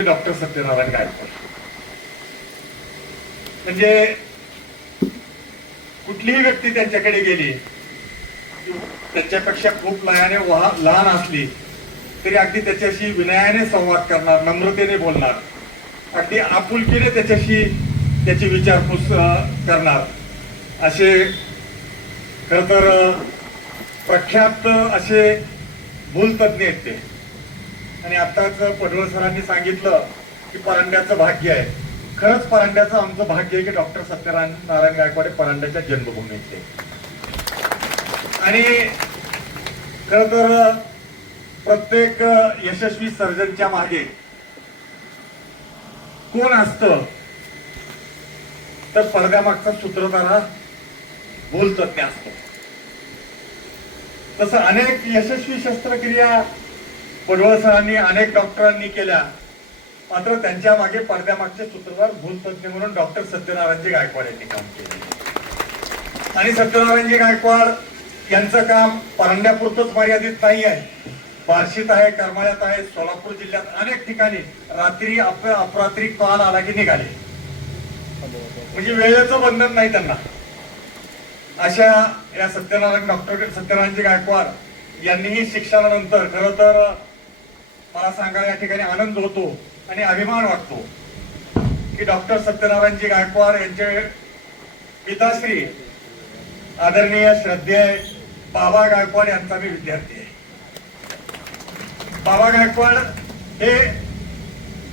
Doctor Satyanarayan Gaikwad. म्हणजे कुठलीही व्यक्ती त्यांच्याकडे गेली त्यांच्यापेक्षा खूप लयाने लहान असली तरी अगदी त्याच्याशी विनयाने संवाद करणार नम्रतेने बोलणार अगदी आपुलकीने त्याच्याशी त्याची विचारपूस करणार असे खर तर प्रख्यात असे भूलतज्ञ आहेत ते. आणि आताच पडवळ सरांनी सांगितलं की परांड्याचं भाग्य आहे. खरंच परांड्याचं आमचं भाग्य आहे की डॉक्टर सत्यनारायण नारायण गायकवाड हे परांड्याच्या जन्मभूमीचे आणि खर तर प्रत्येक यशस्वी सर्जनच्या मागे कोण असतं? तर पडद्यामागचा सूत्रधारा बोलतज्ञ असतो. तसं अनेक यशस्वी शस्त्रक्रिया सरांनी अनेक डॉक्टरांनी केल्या. मात्र त्यांच्या मागे पडद्यामागचे सूत्रधार भूलतज्ञ म्हणून डॉक्टर सत्यनारायणजी गायकवाड यांनी काम केले. आणि सत्यनारायणजी गायकवाड यांचं काम परंड्यापुरतच मर्यादित नाही आहे. बार्शीत आहे करमाळ्यात आहे सोलापूर जिल्ह्यात अनेक ठिकाणी रात्री अप अपरात्री कॉल आला की निघाले. म्हणजे वेळेचं बंधन नाही त्यांना. अशा या सत्यनारायण डॉक्टर सत्यनारायणजी गायकवाड यांनीही शिक्षणानंतर खरं तर मला सांगायला या ठिकाणी आनंद होतो आणि अभिमान वाटतो की डॉक्टर सत्यनारायणजी गायकवाड यांचे पिताश्री आदरणीय श्रद्धेय बाबा गायकवाड यांचा मी विद्यार्थी आहे. बाबा गायकवाड हे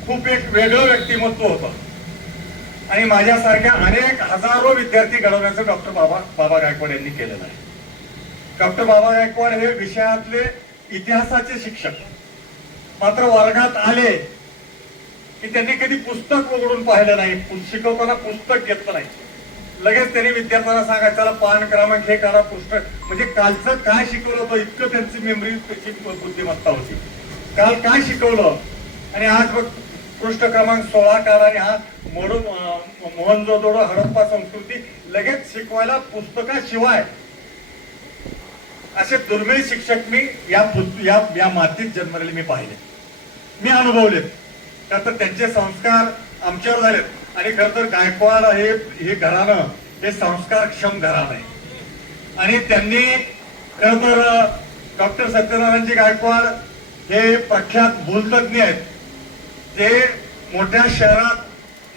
खूप एक वेगळं व्यक्तिमत्व होतं. आणि माझ्यासारख्या अनेक हजारो विद्यार्थी घडवण्याचं डॉक्टर बाबा बाबा गायकवाड यांनी केलेलं आहे. डॉक्टर बाबा गायकवाड हे विषयातले इतिहासाचे शिक्षक. मात्र वर्गात आले की त्यांनी कधी पुस्तक उघडून पाहिलं नाही. शिकवताना पुस्तक घेतलं नाही. लगेच त्यांनी विद्यार्थ्यांना सांगायचं पान क्रमांक हे करा पुस्तक. म्हणजे कालचं काय शिकवलं होतं इतकं त्यांची मेमरी त्याची बुद्धिमत्ता होती. काल काय शिकवलं? आणि आज बघ पृष्ठ क्रमांक सोळा काढा आणि हा मोडून मोहनजोदोडो हडप्पा संस्कृती लगेच शिकवायला पुस्तकाशिवाय असे दुर्मिळ शिक्षक मी या या या मातीत जन्मलेले मी पाहिले. मी अनुभवले. का तर त्यांचे संस्कार आमच्यावर झालेत. आणि खर तर गायकवाड हे हे घराणं हे संस्कारक्षम घराणं आहे. आणि त्यांनी खर तर डॉक्टर सत्यनारायणजी गायकवाड हे प्रख्यात भूलतज्ञ आहेत. ते मोठ्या शहरात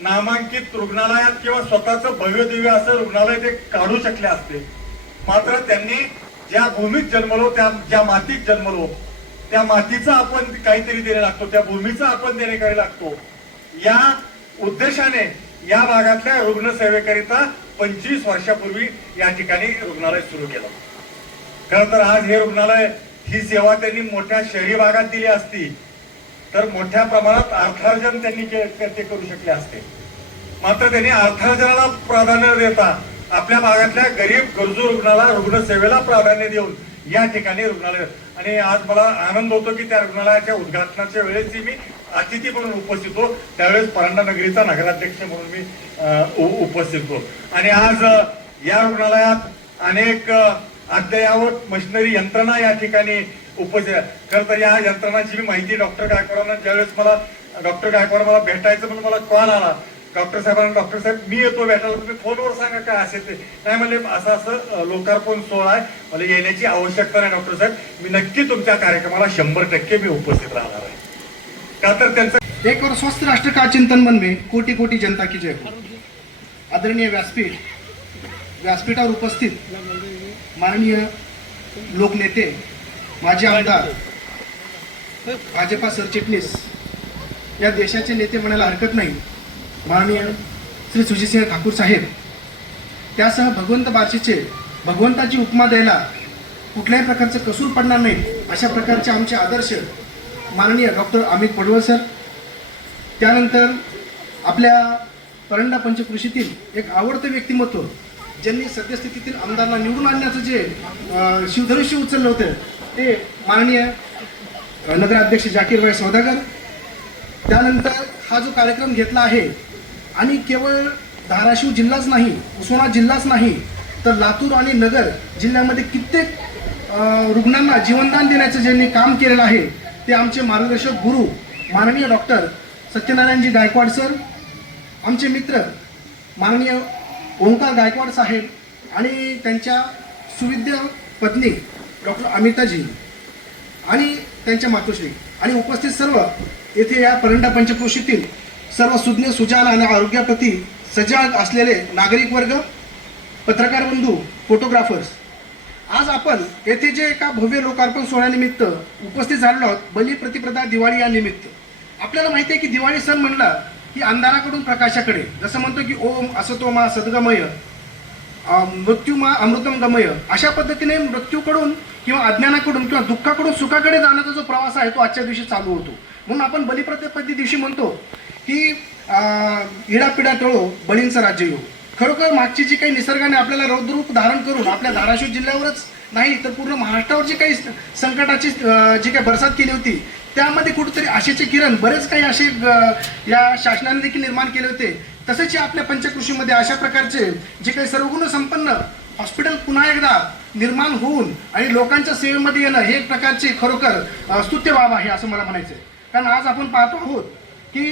नामांकित रुग्णालयात किंवा स्वतःचं भव्य दिव्य असं रुग्णालय ते काढू शकले असते. मात्र त्यांनी ज्या भूमीत जन्मलो त्या ज्या मातीत जन्मलो त्या मातीचा आपण काहीतरी देणे लागतो त्या भूमीचा आपण देणे करायला लागतो. या उद्देशाने या भागातल्या रुग्णसेवेकरिता पंचवीस वर्षापूर्वी या ठिकाणी रुग्णालय सुरू केलं. खर तर आज हे रुग्णालय ही सेवा त्यांनी मोठ्या शहरी भागात दिली असती तर मोठ्या प्रमाणात अर्थार्जन त्यांनी ते करू शकले असते. मात्र त्यांनी अर्थार्जनाला प्राधान्य देता आपल्या भागातल्या गरीब गरजू रुग्णाला रुग्णसेवेला प्राधान्य देऊन या ठिकाणी रुग्णालय. आणि आज मला आनंद होतो की त्या रुग्णालयाच्या उद्घाटनाच्या वेळेस मी अतिथी म्हणून उपस्थित होतो. त्यावेळेस परांडा नगरीचा नगराध्यक्ष म्हणून मी उपस्थित होतो. आणि आज या रुग्णालयात अनेक अद्ययावत मशिनरी यंत्रणा या ठिकाणी उपस्थित खर खरं तर या यंत्रणाची मी माहिती डॉक्टर गायकवाडांना ज्यावेळेस मला डॉक्टर गायकवाड मला भेटायचं म्हणून मला कॉल आला डॉक्टर साहेबांना डॉक्टर साहेब मी येतो भेटायला तुम्ही फोनवर सांगा काय असेल ते. नाही म्हणजे असं असं लोकार्पण सोहळा आहे. मला येण्याची आवश्यकता नाही डॉक्टर साहेब. मी नक्की तुमच्या कार्यक्रमाला शंभर टक्के मी उपस्थित राहणार आहे. का तर त्यांचं एक और स्वस्थ राष्ट्र का चिंतन मन में कोटी जनता की जय हो. आदरणीय व्यासपीठ व्यासपीठावर उपस्थित माननीय लोकनेते माजी आमदार भाजपा सरचिटणीस. या देशाचे नेते म्हणायला हरकत नाही. माननीय श्री सुजितसिंह ठाकूर साहेब त्यासह भगवंत बारशीचे भगवंताची उपमा द्यायला कुठल्याही प्रकारचं कसूर पडणार नाही अशा प्रकारचे आमचे आदर्श माननीय डॉक्टर अमित पडवळ सर. त्यानंतर आपल्या परंडा पंचकृषीतील एक आवडतं व्यक्तिमत्व ज्यांनी सद्यस्थितीतील आमदारांना निवडून आणण्याचं जे शिवधनुष्य उचललं होतं ते माननीय नगराध्यक्ष जाकीरभाई सौदागर. त्यानंतर हा जो कार्यक्रम घेतला आहे आणि केवळ धाराशिव जिल्हाच नाही उस्मानाबाद जिल्हाच नाही तर लातूर आणि नगर जिल्ह्यामध्ये कित्येक रुग्णांना जीवनदान देण्याचं ज्यांनी काम केलेलं आहे ते आमचे मार्गदर्शक गुरु माननीय डॉक्टर सत्यनारायणजी गायकवाड सर आमचे मित्र माननीय ओंकार गायकवाड साहेब आणि त्यांच्या सुविद्य पत्नी डॉक्टर अमिताजी आणि त्यांच्या मातोश्री आणि उपस्थित सर्व येथे या परंडा पंचक्रोशीतील सर्व सुज्ञ सुजान आणि आरोग्याप्रती सजाग असलेले नागरिक वर्ग पत्रकार बंधू फोटोग्राफर्स आज आपण येथे जे एका भव्य लोकार्पण सोहळ्यानिमित्त उपस्थित झालेलो आहोत बलिप्रतिप्रदा दिवाळी या निमित्त. आपल्याला माहिती आहे की दिवाळी सण म्हणला की अंधाराकडून प्रकाशाकडे. जसं म्हणतो की ओम असतोमा सद्गमय मृत्यूमा अमृतम गमय अशा पद्धतीने मृत्यूकडून किंवा अज्ञानाकडून किंवा दुःखाकडून सुखाकडे जाण्याचा जो प्रवास आहे तो आजच्या दिवशी चालू होतो. म्हणून आपण बलिप्रतिपदी दिवशी म्हणतो की इडापिडा टळो बळींचं राज्य येऊ खरोखर मागची जी काही निसर्गाने आपल्याला रौद्ररूप धारण करून आपल्या धाराशिव जिल्ह्यावरच नाही तर पूर्ण महाराष्ट्रावर जी काही संकटाची जी काही बरसात केली होती त्यामध्ये कुठेतरी आशेचे किरण बरेच काही असे या शासनाने देखील निर्माण केले होते. तसेच या आपल्या पंचकृषीमध्ये अशा प्रकारचे जे काही सर्वगुण संपन्न हॉस्पिटल पुन्हा एकदा निर्माण होऊन आणि लोकांच्या सेवेमध्ये येणं हे एक प्रकारचे खरोखर स्तुत्य बाब आहे असं मला म्हणायचं आहे कारण आज आपण पाहतो आहोत की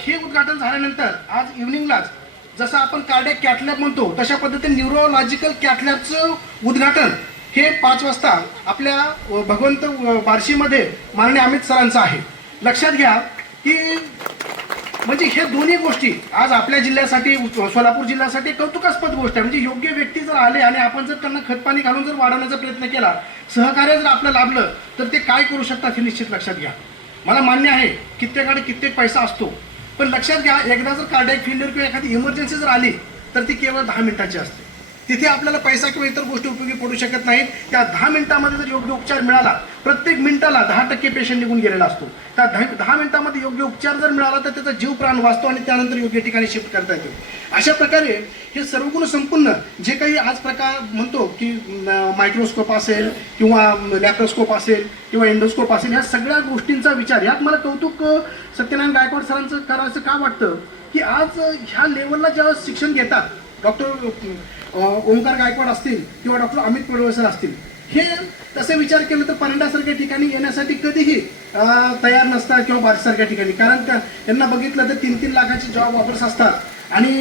हे उद्घाटन झाल्यानंतर आज इव्हनिंगलाच जसं आपण कार्डियक कॅथलॅब म्हणतो तशा पद्धतीने न्यूरोलॉजिकल कॅथलॅबचं उद्घाटन हे पाच वाजता आपल्या भगवंत अ, बार्शीमध्ये माननीय अमित सरांचं आहे. लक्षात घ्या की म्हणजे हे दोन्ही गोष्टी आज आपल्या जिल्ह्यासाठी सोलापूर जिल्ह्यासाठी कौतुकास्पद गोष्ट आहे. म्हणजे योग्य व्यक्ती जर आले आणि आपण जर त्यांना खतपाणी घालून जर वाढवण्याचा प्रयत्न केला सहकार्य जर आपलं लाभलं तर ते काय करू शकतात हे निश्चित लक्षात घ्या. मला मान्य आहे कित्येकाकडे कित्येक पैसा असतो. पण लक्षात घ्या एकदा जर कार्डियक फेल्युअर किंवा एखादी इमर्जन्सी जर आली तर ती केवळ दहा मिनिटाची असते. तिथे आपल्याला पैसा किंवा इतर गोष्टी उपयोगी पडू शकत नाहीत. त्या दहा मिनिटामध्ये जर योग्य उपचार मिळाला प्रत्येक मिनिटाला दहा टक्के पेशंट निघून गेलेला असतो. त्या दहा दहा मिनिटामध्ये योग्य उपचार जर मिळाला तर त्याचा जीव प्राण वाचतो आणि त्यानंतर योग्य ठिकाणी शिफ्ट करता येतो. अशा प्रकारे हे सर्वगुण संपन्न जे काही आज प्रकार म्हणतो की मायक्रोस्कोप असेल किंवा लॅप्रोस्कोप असेल किंवा एंडोस्कोप असेल ह्या सगळ्या गोष्टींचा विचार. यात मला कौतुक सत्यनारायण गायकवाड सरांचं करायचं का वाटतं की आज ह्या लेवलला जेव्हा शिक्षण घेतात डॉक्टर ओंकार गायकवाड असतील किंवा डॉक्टर अमित पडवळकर असतील हे तसे विचार केलं तर परंडासारख्या ठिकाणी येण्यासाठी कधीही तयार नसतात किंवा बारसारख्या ठिकाणी. कारण त्यांना बघितलं तर तीन तीन लाखाचे जॉब ऑफर्स असतात आणि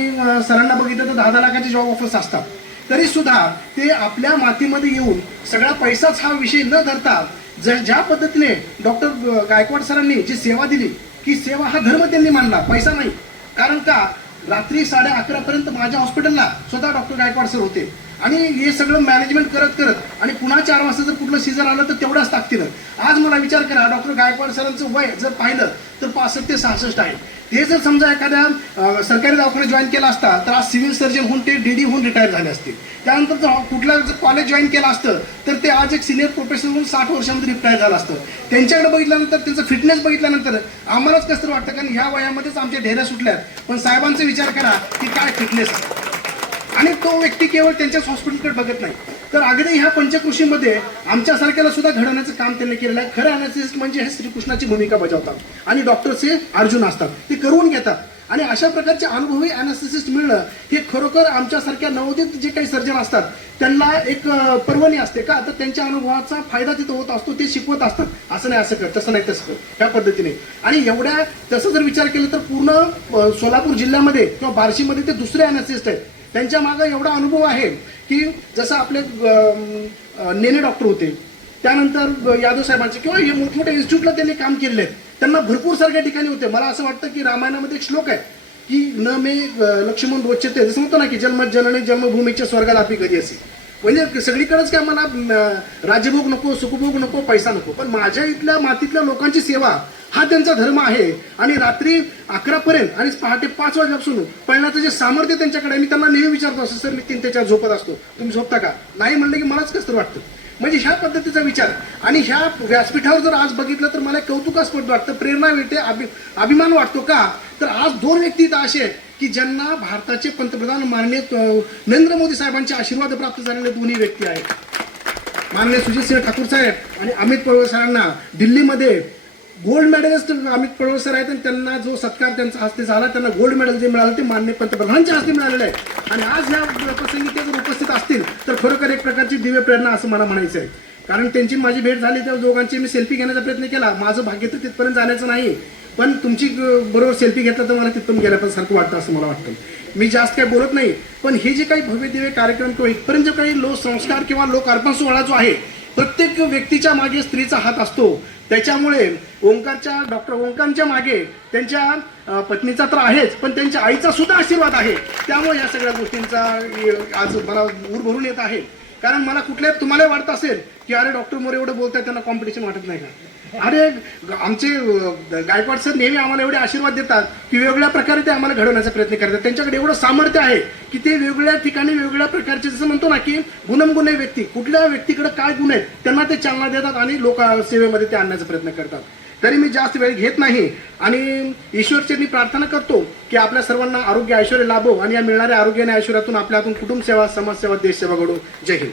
सरांना बघितलं तर दहा दहा लाखाचे जॉब ऑफर्स असतात. तरी सुद्धा ते आपल्या मातीमध्ये येऊन सगळा पैसाच हा विषय न धरता जर ज्या पद्धतीने डॉक्टर गायकवाड सरांनी जी सेवा दिली की सेवा हा धर्म त्यांनी मानला पैसा नाही. कारण का रात्री साडे अकरा पर्यंत माझ्या हॉस्पिटलला स्वतः डॉक्टर गायकवाड सर होते. आणि हे सगळं मॅनेजमेंट करत करत आणि पुन्हा चार वाजता जर कुठलं सीझन आलं तर तेवढाच ताकदीनं. आज मला विचार करा डॉक्टर गायकवाड सरांचं वय जर पाहिलं तर पासष्ट ते सहासष्ट आहे. ते जर समजा एखाद्या सरकारी दवाखान्यात जॉईन केला असता तर आज सिव्हिल सर्जन होऊन ते डी डी होऊन रिटायर झाले असते. त्यानंतर जर कुठलं जर कॉलेज जॉईन केलं असतं तर ते आज एक सिनियर प्रोफेशनल म्हणून साठ वर्षामध्ये रिटायर झालं असतं. त्यांच्याकडे बघितल्यानंतर त्यांचं फिटनेस बघितल्यानंतर आम्हालाच कसं तर वाटतं कारण ह्या वयामध्येच आमच्या ढेऱ्या सुटल्यात. पण साहेबांचा विचार करा की काय फिटनेस आणि तो व्यक्ती केवळ त्यांच्याच हॉस्पिटलकडे बघत नाही. तर अगदी ह्या पंचकृषीमध्ये आमच्यासारख्याला सुद्धा घडवण्याचं काम त्यांनी केलेलं आहे. खरं अनालिसिस्ट म्हणजे हे श्रीकृष्णाची भूमिका बजावतात. आणि डॉक्टर्स हे अर्जुन असतात. ते करून घेतात. आणि अशा प्रकारचे अनुभवी अनालिसिस्ट मिळणं हे खरोखर आमच्यासारख्या नवोदित जे काही सर्जन असतात त्यांना एक पर्वणी असते का? तर त्यांच्या अनुभवाचा फायदा तिथं होत असतो ते शिकवत असतात. असं नाही असं कर तसं नाही तसं कर. ह्या पद्धतीने. आणि एवढ्या तसं जर विचार केला तर पूर्ण सोलापूर जिल्ह्यामध्ये किंवा बार्शीमध्ये ते दुसरे अनालिसिस्ट आहेत. त्यांच्या मागं एवढा अनुभव आहे की जसं आपले नेने डॉक्टर होते. त्यानंतर यादव साहेबांचे किंवा हे मोठमोठ्या इन्स्टिट्यूटला त्यांनी काम केलेले आहेत. त्यांना भरपूर सारख्या ठिकाणी होते. मला असं वाटतं की रामायणामध्ये एक श्लोक आहे की न मे लक्ष्मण लक्ष्मण रोचते. जसं म्हणतो ना की जन्म जनने जन्मभूमीच्या स्वर्गाला आपली कधी असेल म्हणजे सगळीकडेच काय मला राजभोग राज्यभोग नको सुखभोग नको पैसा नको. पण माझ्या इथल्या मातीतल्या लोकांची सेवा हा त्यांचा धर्म आहे. आणि रात्री अकरापर्यंत आणि पहाटे पाच वाजल्यापासून पळण्याचं जे सामर्थ्य त्यांच्याकडे मी त्यांना नेहमी विचारतो असं सर मी तीन त्याच्या झोपत असतो. तुम्ही झोपता का? नाही म्हणलं की मलाच कसं तर वाटतं. म्हणजे ह्या पद्धतीचा विचार. आणि ह्या व्यासपीठावर जर आज बघितलं तर मला कौतुकास्पद वाटतं प्रेरणा मिळते अभि अभिमान वाटतो का? तर आज दोन व्यक्ती इथं असे आहेत. की ज्यांना भारताचे पंतप्रधान माननीय नरेंद्र मोदी साहेबांचे आशीर्वाद प्राप्त झालेले दोन्ही व्यक्ती आहेत. माननीय सुजितसिंह ठाकूर साहेब आणि अमित पडवळ सरांना दिल्लीमध्ये गोल्ड मेडलिस्ट अमित पडवळ सर आहेत आणि त्यांना जो सत्कार त्यांचा हस्ते झाला त्यांना गोल्ड मेडल जे मिळालं ते मान्य पंतप्रधानांच्या हस्ते मिळालेलं आहे. आणि आज ह्या प्रसंगी ते जर उपस्थित असतील तर खरोखर एक प्रकारची दिव्य प्रेरणा असं मला म्हणायचं आहे. कारण त्यांची माझी भेट झाली त्या दोघांची मी सेल्फी घेण्याचा प्रयत्न केला. माझं भाग्य तर तिथपर्यंत जाण्याचं नाही. पण तुमची बरोबर सेल्फी घेतला तर मला तिथून गेल्यासारखं वाटतं असं मला वाटतं. मी जास्त काही बोलत नाही पण हे जे काही भव्य दिव्य कार्यक्रम किंवा इथपर्यंत काही लोक संस्कार किंवा लोक अर्पण सोहळा जो आहे प्रत्येक व्यक्तीच्या मागे स्त्रीचा हात असतो. त्याच्यामुळे ओंकारच्या डॉक्टर ओंकारच्या मागे त्यांच्या पत्नीचा तर आहेच पण त्यांच्या आईचा सुद्धा आशीर्वाद आहे. त्यामुळे या सगळ्या गोष्टींचा आज मला ऊर भरून येत आहे. कारण मला कुठल्या तुम्हाला वाटत असेल की अरे डॉक्टर मोरे एवढं बोलताय त्यांना कॉम्पिटिशन वाटत नाही का? अरे आमचे गायकवाड सर नेहमी आम्हाला एवढे आशीर्वाद देतात की वेगवेगळ्या प्रकारे ते आम्हाला घडवण्याचा प्रयत्न करतात. त्यांच्याकडे एवढं सामर्थ्य आहे की ते वेगवेगळ्या ठिकाणी वेगवेगळ्या प्रकारचे जसं म्हणतो ना की गुणमगुणे व्यक्ती. कुठल्या व्यक्तीकडे काय गुण आहेत त्यांना ते चालना देतात आणि लोक सेवेमध्ये ते आणण्याचा प्रयत्न करतात. तरी मी जास्त वेळ घेत नाही. आणि ईश्वरचरणी प्रार्थना करतो की आपल्या सर्वांना आरोग्य ऐश्वर लाभो आणि या मिळणाऱ्या आरोग्य आणि ऐश्वर्यातून आपल्या हातून कुटुंब सेवा समाजसेवा देशसेवा घडू. जय हिंद.